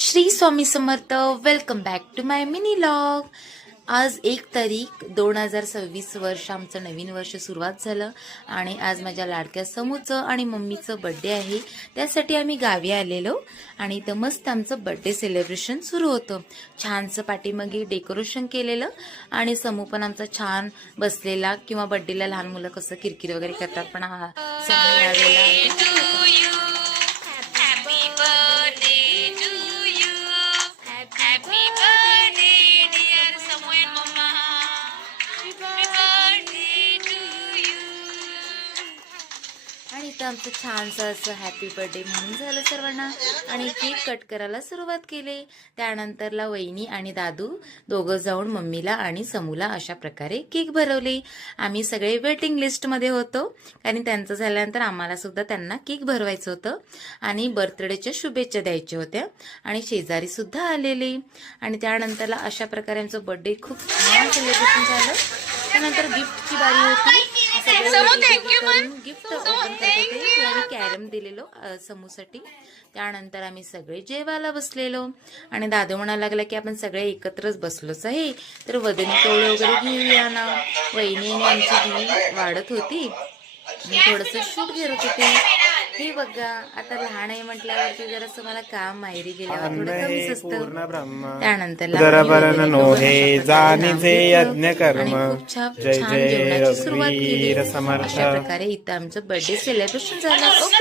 Shri Swami Samarth. Welcome back to my mini log. आज 1 तारीख 2026 वर्ष, आमचं नवीन वर्ष सुरुवात झालं आणि आज माझ्या लाडक्या समूचं आणि मम्मीचं बड्डे आहे. त्यासाठी आम्ही गावी आलेलो आणि इथं मस्त आमचं बड्डे सेलिब्रेशन सुरू होतं. छानसं पाठीमागे डेकोरेशन केलेलं आणि समू पण आमचा छान बसलेला, किंवा बड्डेला लहान मुलं कसं किरकिर वगैरे करतात, पण हा समू यावेळेला आणि इथं आमचं छानसं असं हॅपी बर्थडे म्हणून झालं सर्वांना आणि केक कट करायला सुरुवात केली. त्यानंतरला वहिनी आणि दादू दोघं जाऊन मम्मीला आणि समूला अशा प्रकारे केक भरवले. आम्ही सगळे वेटिंग लिस्टमध्ये होतो आणि त्यांचं झाल्यानंतर आम्हाला सुद्धा त्यांना केक भरवायचं होतं आणि बर्थडेच्या शुभेच्छा द्यायच्या होत्या आणि शेजारी सुद्धा आलेले. आणि त्यानंतरला अशा प्रकारे आमचं बर्थडे खूप छान सेलिब्रेशन झालं. त्यानंतर गिफ्टची बारी होती. गिफ्ट ओपन करत होते आणि कॅरम दिलेलो समूसाठी. त्यानंतर आम्ही सगळे जेवायला बसलेलो आणि दादू म्हणायला लागला की आपण सगळे एकत्रच बसलोच आहे, तर वदनी कवळे वगैरे घेऊया ना. वहिनीने आमची घी वाढत होती आणि थोडंसं शूट घेत होते. हे बघा, आता लहान आहे म्हटल्यावरती जरासं मला काम माहेरी गेल्यावर थोडं कमीच असतं. त्यानंतर खूप छान जेवणाची सुरुवात केली. अशा प्रकारे इथं आमचं बर्थडे सेलिब्रेशन झालं. ओके.